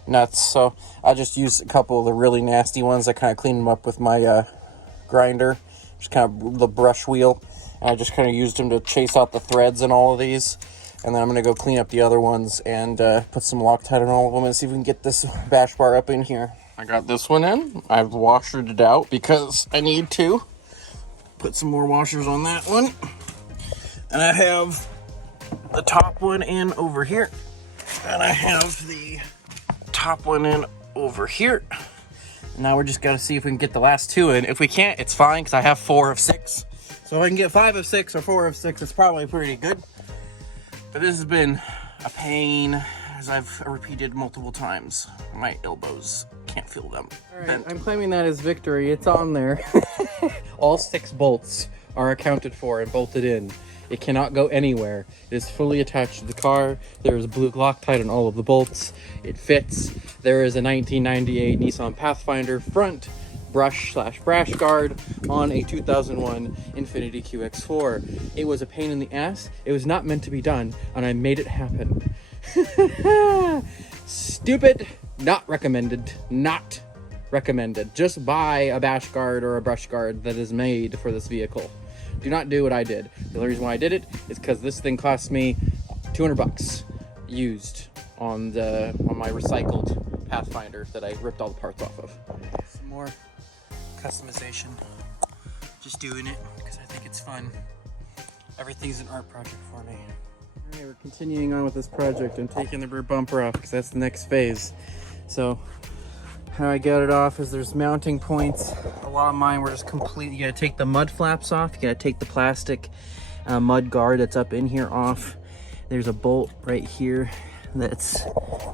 nuts. So I just used a couple of the really nasty ones. I kind of cleaned them up with my grinder, just kind of the brush wheel. And I just kind of used them to chase out the threads in all of these. And then I'm going to go clean up the other ones and put some Loctite on all of them and see if we can get this bash bar up in here. I got this one in. I've washered it out because I need to. Put some more washers on that one. And I have the top one in over here. And I have the top one in over here. Now we're just going to see if we can get the last two in. If we can't, it's fine because I have 4 of 6. So if I can get 5 of 6 or 4 of 6, it's probably pretty good. But this has been a pain, as I've repeated multiple times. My elbows can't feel them. All right, I'm claiming that as victory. It's on there. All 6 bolts are accounted for and bolted in. It cannot go anywhere. It is fully attached to the car. There is blue Loctite on all of the bolts. It fits. There is a 1998 Nissan Pathfinder front brush slash brash guard on a 2001 Infiniti QX4. It was a pain in the ass. It was not meant to be done, and I made it happen. Stupid. Not recommended. Not recommended. Just buy a bash guard or a brush guard that is made for this vehicle. Do not do what I did. The only reason why I did it is because this thing cost me $200 used on my recycled Pathfinder that I ripped all the parts off of. Some more customization. Just doing it because I think it's fun. Everything's an art project for me. Alright, we're continuing on with this project and taking the rear bumper off because that's the next phase. So how I got it off is there's mounting points. A lot of mine were just completely, you gotta take the mud flaps off, you gotta take the plastic mud guard that's up in here off. There's a bolt right here that's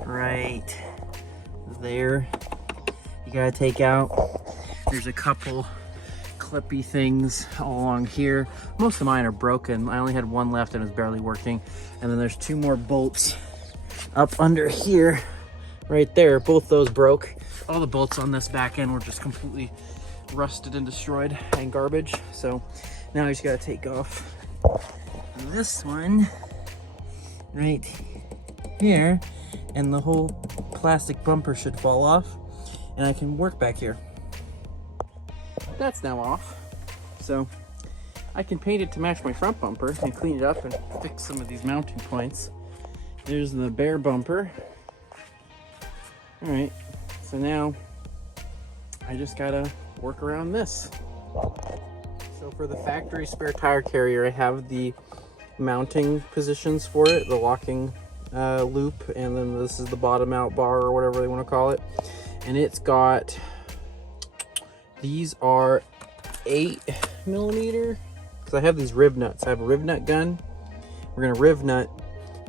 right there you gotta take out. There's a couple clippy things along here. Most of mine are broken. I only had one left and it was barely working. And then there's 2 more bolts up under here, right there. Both those broke. All the bolts on this back end were just completely rusted and destroyed and garbage. So now I just gotta take off this one right here, and the whole plastic bumper should fall off, and I can work back here. That's now off, so I can paint it to match my front bumper and clean it up and fix some of these mounting points. There's the bare bumper. All right, so now I just gotta work around this. So for the factory spare tire carrier, I have the mounting positions for it, the locking loop, and then this is the bottom out bar or whatever they want to call it. And it's got, these are 8mm, because I have these rib nuts. I have a rib nut gun. We're gonna rib nut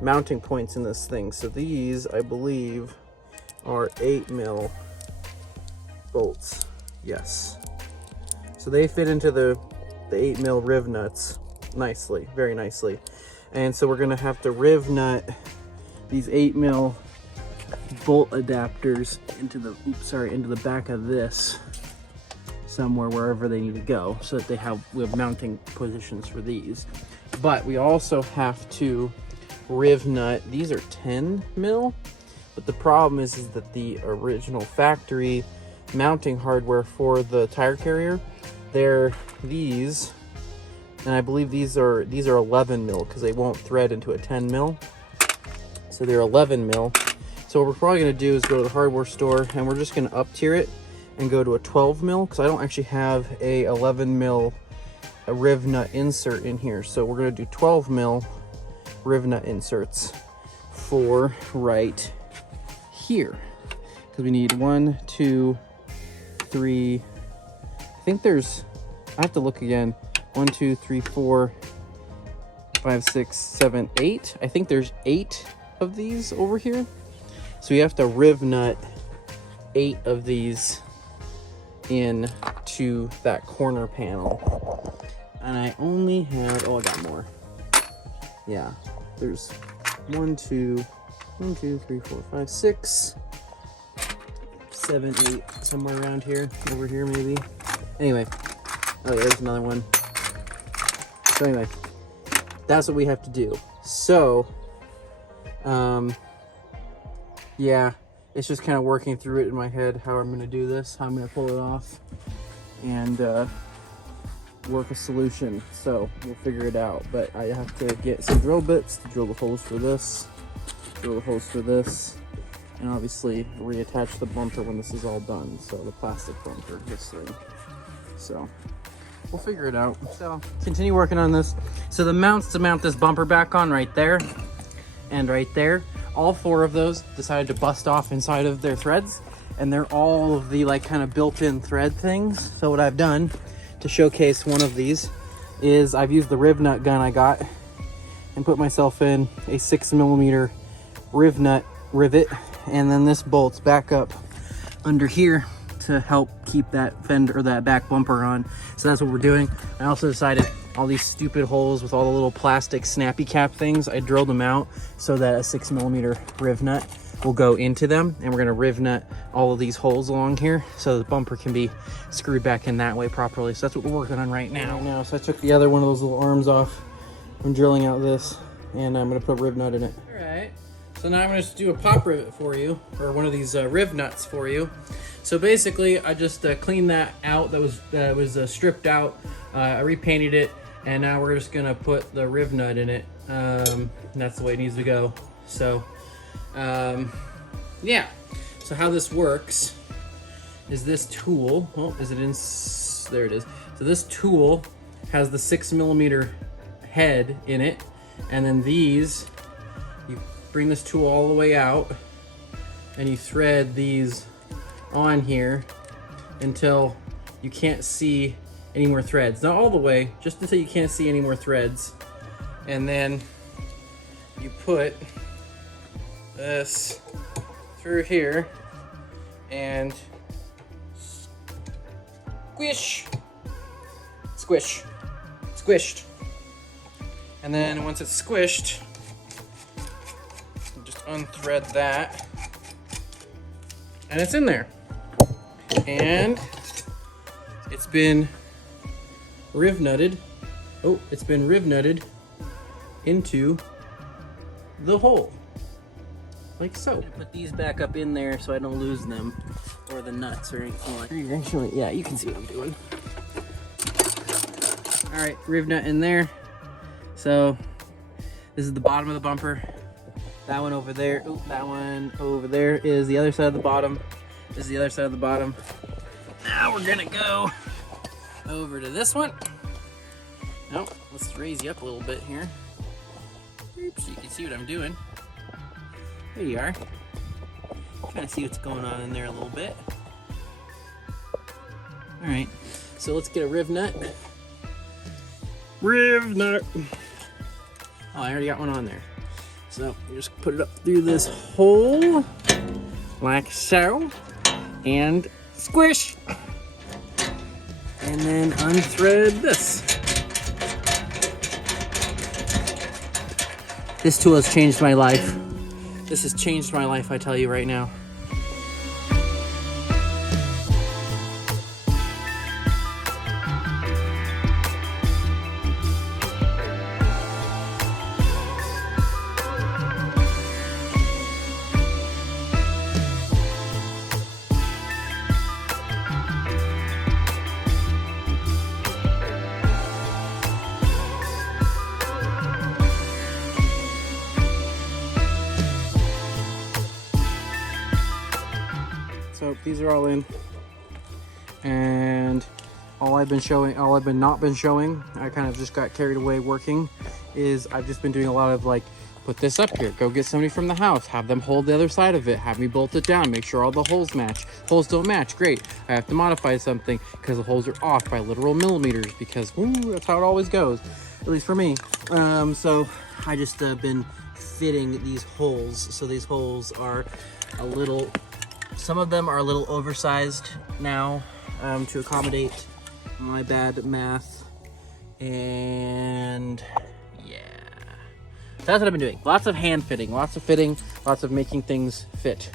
mounting points in this thing. So these, I believe, are 8mm bolts. Yes. So they fit into the 8mm riv nuts nicely, very nicely. And so we're gonna have to riv nut these 8mm bolt adapters into the into the back of this somewhere, wherever they need to go, so that we have mounting positions for these. But we also have to riv nut, these are 10mm, but the problem is that the original factory mounting hardware for the tire carrier, they're these, and I believe these are 11mm, because they won't thread into a 10mm. So they're 11mm. So what we're probably gonna do is go to the hardware store, and we're just gonna up tier it and go to a 12mm, because I don't actually have a 11mm riv nut insert in here. So we're gonna do 12mm riv nut inserts for right here, because we need 1, 2, 3. I think there's, I have to look again. 1, 2, 3, 4, 5, 6, 7, 8. I think there's 8 of these over here. So we have to riv nut 8 of these in to that corner panel. And I only have, oh, I got more. Yeah, there's 1, 2, 3, 4, 5, 6, 7, 8, somewhere around here, over here maybe. Anyway, Oh, yeah, there's another one. So anyway, that's what we have to do. So, yeah, it's just kind of working through it in my head, how I'm going to do this, how I'm going to pull it off, and work a solution. So we'll figure it out. But I have to get some drill bits to drill the holes for this, drill the holes for this, and obviously reattach the bumper when this is all done. So the plastic bumper, this thing. So we'll figure it out. So continue working on this. So the mounts to mount this bumper back on right there and right there, all 4 of those decided to bust off inside of their threads, and they're all of the like kind of built-in thread things. So what I've done to showcase one of these is I've used the riv nut gun I got and put myself in a 6mm riv nut rivet, and then this bolts back up under here to help keep that fender or that back bumper on. So that's what we're doing. I also decided all these stupid holes with all the little plastic snappy cap things, I drilled them out so that a 6mm riv nut will go into them, and we're going to riv nut all of these holes along here so the bumper can be screwed back in that way properly. So that's what we're working on right now. So I took the other one of those little arms off. I'm drilling out this, and I'm going to put a riv nut in it. All right. So now I'm going to do a pop rivet for you, or one of these riv nuts for you. So basically, I just cleaned that out. That was stripped out. I repainted it, and now we're just going to put the riv nut in it. And that's the way it needs to go. So, yeah. So how this works is this tool. Oh, is it in? There it is. So this tool has the 6mm head in it, and then these. You bring this tool all the way out, and you thread these on here until you can't see any more threads. Not all the way, just until you can't see any more threads. And then you put this through here and squished. And then once it's squished, you just unthread that, and it's in there. And it's been riv nutted. Oh, it's been riv nutted into the hole, like so. Put these back up in there so I don't lose them, or the nuts or anything like that. Actually, yeah, you can see what I'm doing. All right, riv nut in there. So this is the bottom of the bumper. That one over there. Oh, that one over there is the other side of the bottom. This is the other side of the bottom. Now we're gonna go over to this one. Oh, let's raise you up a little bit here. Oops, you can see what I'm doing. There you are. Kind of see what's going on in there a little bit. All right, so let's get a riv nut. Riv nut. Oh, I already got one on there. So you just put it up through this hole, like so, and squish. And then unthread this. This tool has changed my life. This has changed my life, I tell you right now. So these are all in, and all I've not been showing, I kind of just got carried away working, is I've just been doing a lot of like, put this up here, go get somebody from the house, have them hold the other side of it, have me bolt it down, make sure all the holes match. Holes don't match, great. I have to modify something because the holes are off by literal millimeters, because that's how it always goes, at least for me. So I just been fitting these holes. So these holes are a little, some of them are a little oversized now to accommodate my bad math, and yeah, so that's what I've been doing. Lots of hand fitting, lots of making things fit.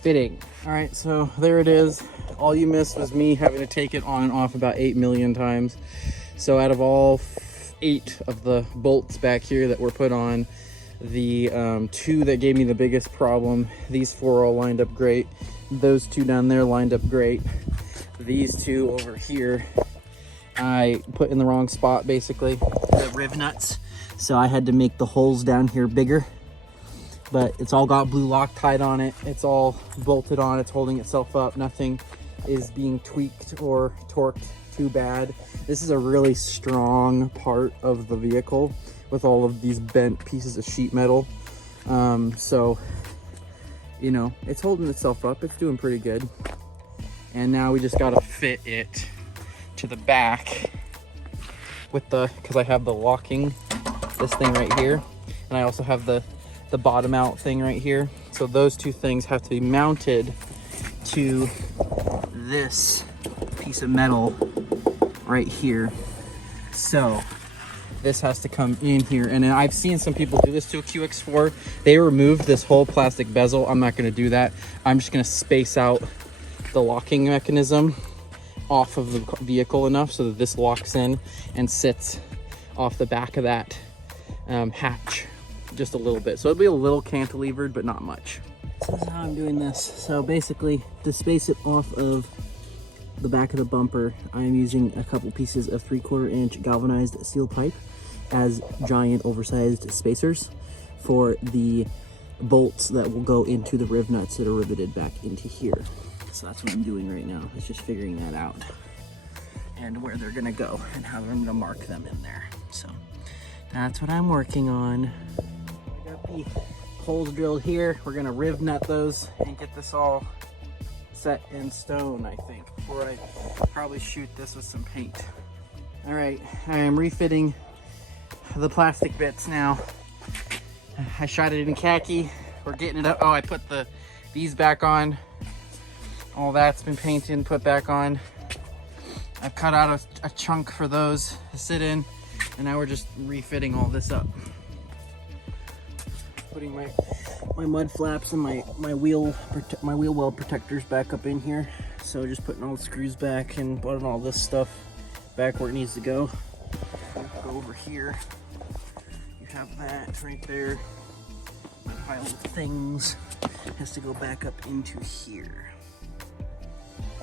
fitting. All right, so there it is. All you missed was me having to take it on and off about 8 million times. So out of all 8 of the bolts back here that were put on, the 2 that gave me the biggest problem, these 4 all lined up great. Those 2 down there lined up great. These 2 over here, I put in the wrong spot, basically, the riv nuts. So I had to make the holes down here bigger. But it's all got blue Loctite on it. It's all bolted on. It's holding itself up. Nothing is being tweaked or torqued too bad. This is a really strong part of the vehicle with all of these bent pieces of sheet metal. So, you know, it's holding itself up. It's doing pretty good. And now we just gotta fit it to the back with because I have the locking, this thing right here. And I also have the bottom out thing right here. So those 2 things have to be mounted to this piece of metal right here. So this has to come in here. And I've seen some people do this to a QX4. They removed this whole plastic bezel. I'm not gonna do that. I'm just gonna space out the locking mechanism off of the vehicle enough so that this locks in and sits off the back of that hatch just a little bit. So it'll be a little cantilevered, but not much. This is how I'm doing this. So basically, to space it off of the back of the bumper, I'm using a couple pieces of 3/4 inch galvanized steel pipe as giant oversized spacers for the bolts that will go into the riv nuts that are riveted back into here. So that's what I'm doing right now. It's just figuring that out and where they're gonna go and how I'm gonna mark them in there. So that's what I'm working on. I got the holes drilled here. We're gonna riv nut those and get this all set in stone, I think, before I probably shoot this with some paint. All right, I am refitting the plastic bits now. I shot it in khaki. We're getting it up. Oh, I put these back on. All that's been painted and put back on. I've cut out a chunk for those to sit in, and now we're just refitting all this up. Putting my mud flaps and my wheel well protectors back up in here. So just putting all the screws back and putting all this stuff back where it needs to go. Go over here. You have that right there. My pile of things has to go back up into here.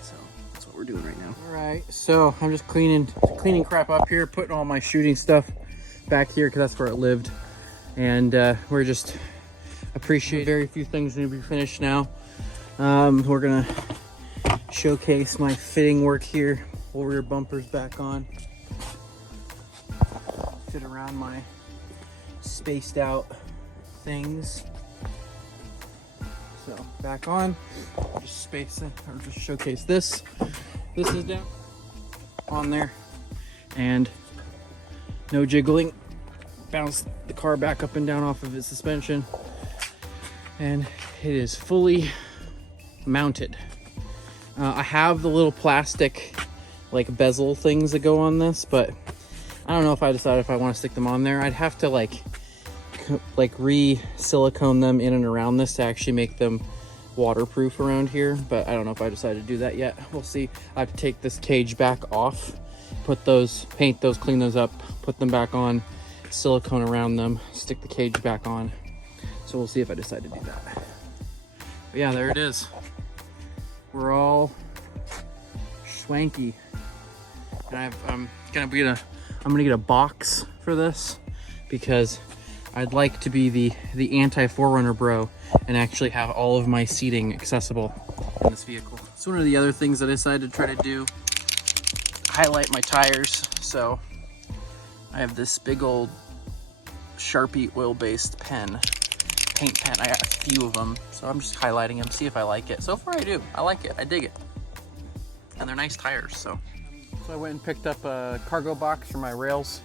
So that's what we're doing right now. All right, so I'm just cleaning crap up here, putting all my shooting stuff back here because that's where it lived. And we're just appreciating very few things need to be finished now. We're gonna showcase my fitting work here. Pull rear bumpers back on. Fit around my spaced out things. So back on, just space it, or just showcase this. This is down on there, and no jiggling. Bounce the car back up and down off of its suspension, and it is fully mounted. I have the little plastic like bezel things that go on this, but I don't know if I decide if I want to stick them on there. I'd have to like re-silicone them in and around this to actually make them waterproof around here, but I don't know if I decide to do that yet. We'll see. I have to take this cage back off, put those, paint those, clean those up, put them back on, silicone around them, stick the cage back on. So we'll see if I decide to do that. But yeah, there it is. We're all swanky. And I'm gonna get a box for this because I'd like to be the anti-4Runner bro and actually have all of my seating accessible in this vehicle. So one of the other things that I decided to try to do, highlight my tires. So I have this big old Sharpie oil-based paint pen. I got a few of them, so I'm just highlighting them, see if I like it. So far I do. I like it. I dig it. And they're nice tires, so. So I went and picked up a cargo box for my rails,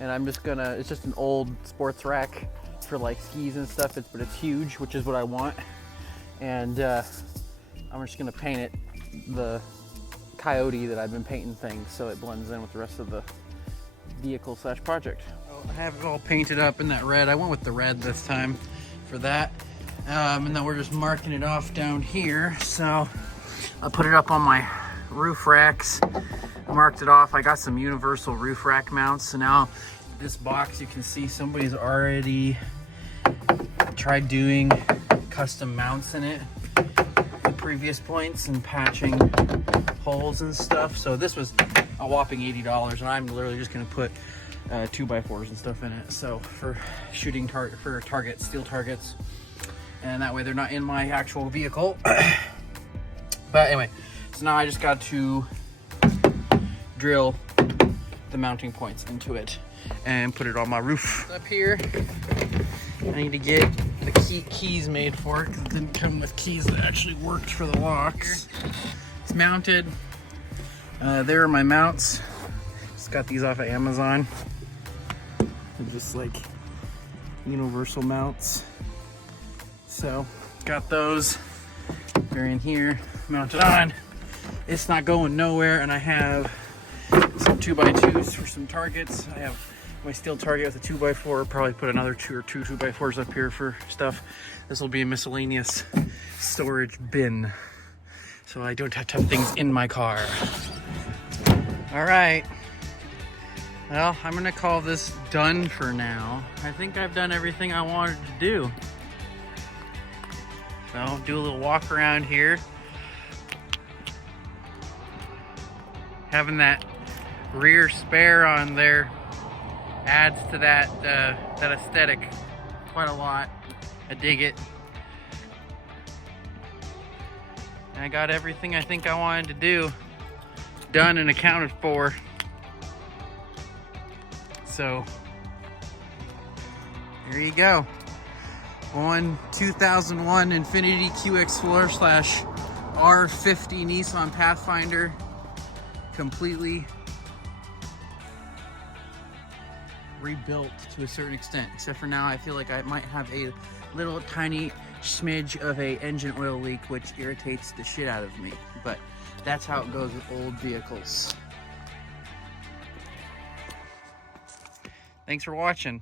and I'm just gonna, it's just an old sports rack for like skis and stuff, but it's huge, which is what I want. And I'm just gonna paint it the coyote that I've been painting things so it blends in with the rest of the vehicle slash project. I have it all painted up in that red. I went with the red this time for that. And then we're just marking it off down here. So I'll put it up on my roof racks. I marked it off. I got some universal roof rack mounts. So now this box, you can see somebody's already tried doing custom mounts in it at previous points and patching holes and stuff. So this was a whopping $80, and I'm literally just gonna put 2x4s and stuff in it. So for shooting targets, steel targets, and that way they're not in my actual vehicle. But anyway, so now I just got to drill the mounting points into it and put it on my roof. Up here, I need to get the keys made for it because it didn't come with keys that actually worked for the locks. It's mounted. There are my mounts. Just got these off of Amazon. They're just like universal mounts. So got those. They're in here, mounted on. It's not going nowhere, and I have some 2x2s for some targets. I have my steel target with a 2x4. Probably put another two 2x4s up here for stuff. This will be a miscellaneous storage bin, so I don't have to have things in my car. All right. Well, I'm gonna call this done for now. I think I've done everything I wanted to do. So do a little walk around here. Having that rear spare on there adds to that that aesthetic quite a lot. I dig it. And I got everything I think I wanted to do done and accounted for. So there you go. On 2001 Infiniti QX4 / R50 Nissan Pathfinder, completely rebuilt to a certain extent, except for now I feel like I might have a little tiny smidge of a engine oil leak, which irritates the shit out of me, but that's how it goes with old vehicles. Thanks for watching.